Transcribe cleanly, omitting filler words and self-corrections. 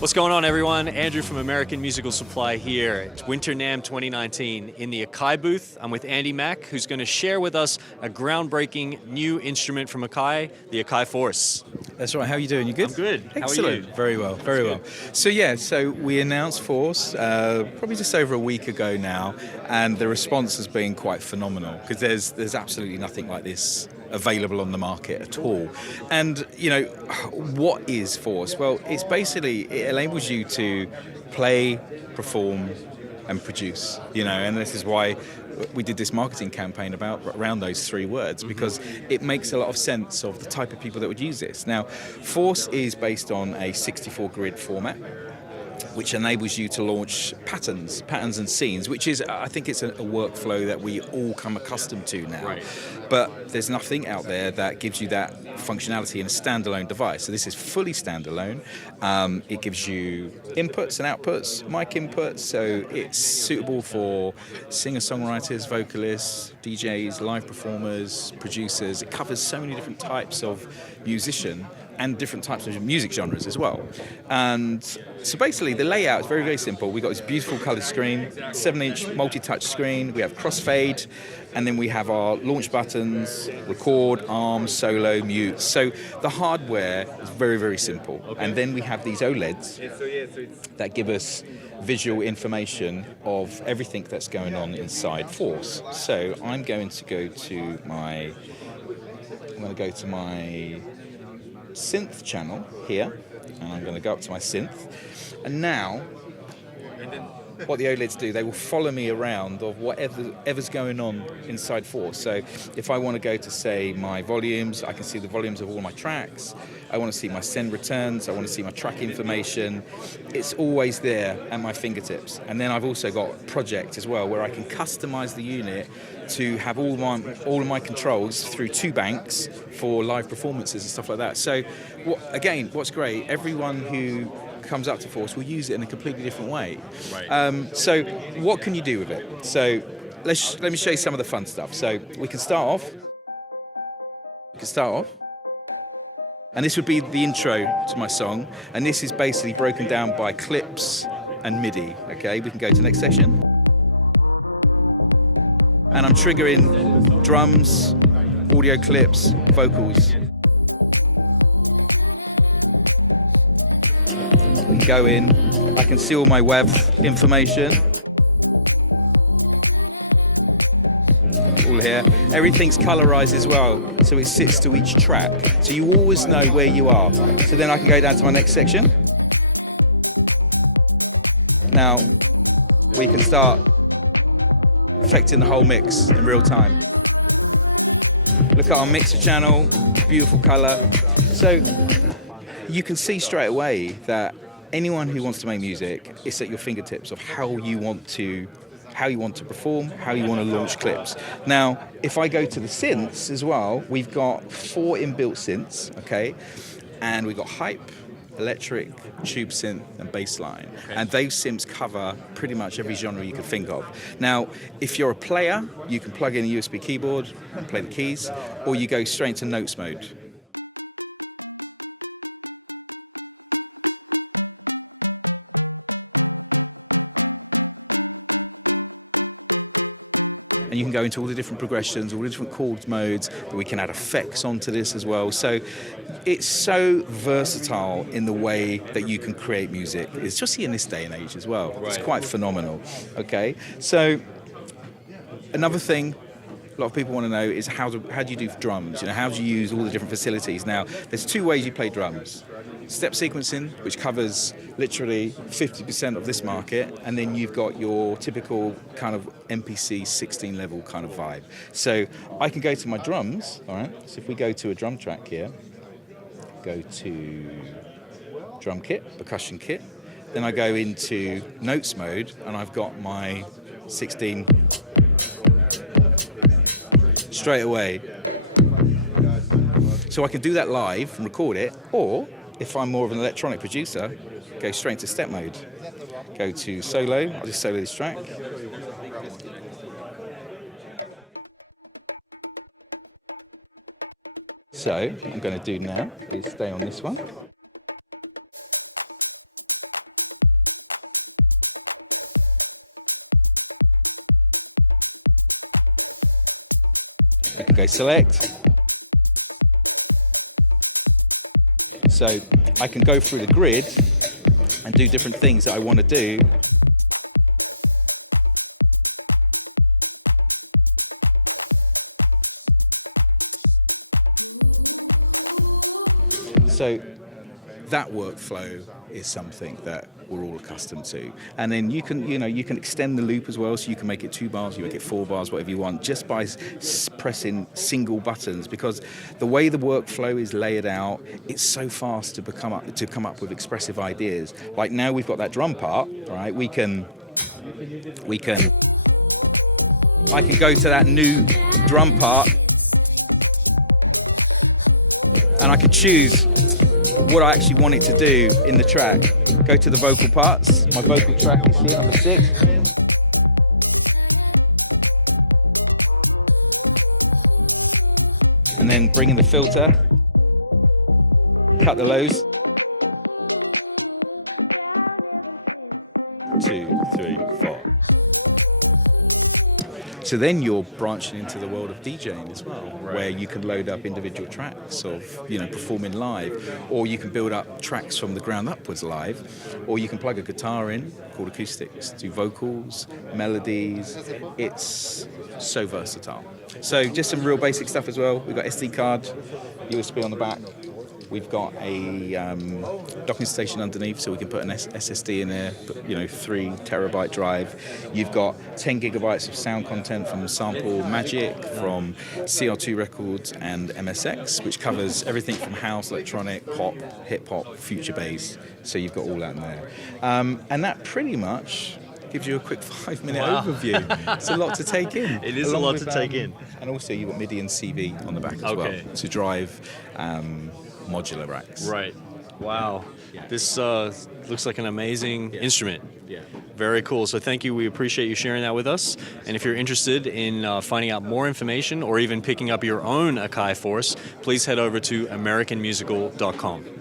What's going on, everyone? Andrew from American Musical Supply here. It's Winter NAMM 2019 in the Akai booth. I'm with Andy Mack, who's going to share with us a groundbreaking new instrument from Akai, the Akai Force. That's right. How are you doing? You good? I'm good. Excellent. How are you? Very well. Very well. So we announced Force probably just over a week ago now, and the response has been quite phenomenal because there's absolutely nothing like this available on the market at all. And what is Force? Well, it enables you to play, perform, and produce. And this is why we did this marketing campaign around those three words, because it makes a lot of sense of the type of people that would use this. Now, Force is based on a 64 grid format, which enables you to launch patterns and scenes, which is, I think it's a workflow that we all come accustomed to now. Right. But there's nothing out there that gives you that functionality in a standalone device. So this is fully standalone. It gives you inputs and outputs, mic inputs, so it's suitable for singer-songwriters, vocalists, DJs, live performers, producers. It covers so many different types of musician and different types of music genres as well. And so basically the layout is very, very simple. We've got this beautiful colored screen, 7-inch multi-touch screen. We have crossfade, and then we have our launch buttons, record, arms, solo, mute. So the hardware is very, very simple. Okay. And then we have these OLEDs that give us visual information of everything that's going on inside Force. So I'm going to go to my synth channel here, and I'm going to go up to my synth, and now what the OLEDs do, they will follow me around of whatever's going on inside Force. So if I want to go to, say, my volumes, I can see the volumes of all my tracks. I want to see my send returns. I want to see my track information. It's always there at my fingertips. And then I've also got Project as well, where I can customize the unit to have all of my controls through two banks for live performances and stuff like that. So what's great, everyone who comes up to Force will use it in a completely different way. Right. So what can you do with it? So let me show you some of the fun stuff. So we can start off, and this would be the intro to my song, and this is basically broken down by clips and MIDI. Okay, we can go to the next section. And I'm triggering drums, audio clips, vocals. We can go in, I can see all my web information. All here. Everything's colorized as well, so it sits to each track. So you always know where you are. So then I can go down to my next section. Now, we can start affecting the whole mix in real time. Look at our mixer channel, beautiful color. So you can see straight away that anyone who wants to make music, it's at your fingertips of how you want to perform, how you want to launch clips. Now, if I go to the synths as well, we've got 4 inbuilt synths, okay? And we've got hype, electric, tube synth, and bassline. Okay. And those synths cover pretty much every genre you could think of. Now, if you're a player, you can plug in a USB keyboard and play the keys, or you go straight to notes mode. And you can go into all the different progressions, all the different chord modes. We can add effects onto this as well. So it's so versatile in the way that you can create music, especially in this day and age as well. Right. It's quite phenomenal. Okay, so another thing a lot of people want to know is how do you do drums? How do you use all the different facilities? Now, there's 2 ways you play drums. Step sequencing, which covers literally 50% of this market, and then you've got your typical kind of MPC 16 level kind of vibe. So I can go to my drums, all right? So if we go to a drum track here, go to drum kit, percussion kit, then I go into notes mode, and I've got my 16 straight away. So I can do that live and record it, or if I'm more of an electronic producer, go straight into step mode. Go to solo, I'll just solo this track. So, what I'm going to do now is stay on this one. I can go select. So I can go through the grid and do different things that I want to do. So that workflow is something that we're all accustomed to. And then you can extend the loop as well, so you can make it 2 bars, you make it 4 bars, whatever you want, just by pressing single buttons, because the way the workflow is laid out, it's so fast to come up with expressive ideas. Like now we've got that drum part, right? I can go to that new drum part and I can choose what I actually want it to do in the track. Go to the vocal parts. My vocal track is here, number 6. And then bring in the filter, cut the lows. 2, 3, 4. So then you're branching into the world of DJing as well, where you can load up individual tracks of, performing live, or you can build up tracks from the ground upwards live, or you can plug a guitar in called acoustics, do vocals, melodies. It's so versatile. So just some real basic stuff as well. We've got SD card, USB on the back. We've got a docking station underneath, so we can put an SSD in there, 3 terabyte drive. You've got 10 gigabytes of sound content from Sample Magic, from CR2 Records and MSX, which covers everything from house, electronic, pop, hip hop, future bass. So you've got all that in there. And that pretty much gives you a quick 5-minute overview. It's a lot to take in. It is a lot to take in. And also you've got MIDI and CV on the back as well to drive modular racks. Right. Wow. Yeah. This looks like an amazing instrument. Yeah. Very cool. So thank you. We appreciate you sharing that with us. And if you're interested in finding out more information or even picking up your own Akai Force, please head over to AmericanMusical.com.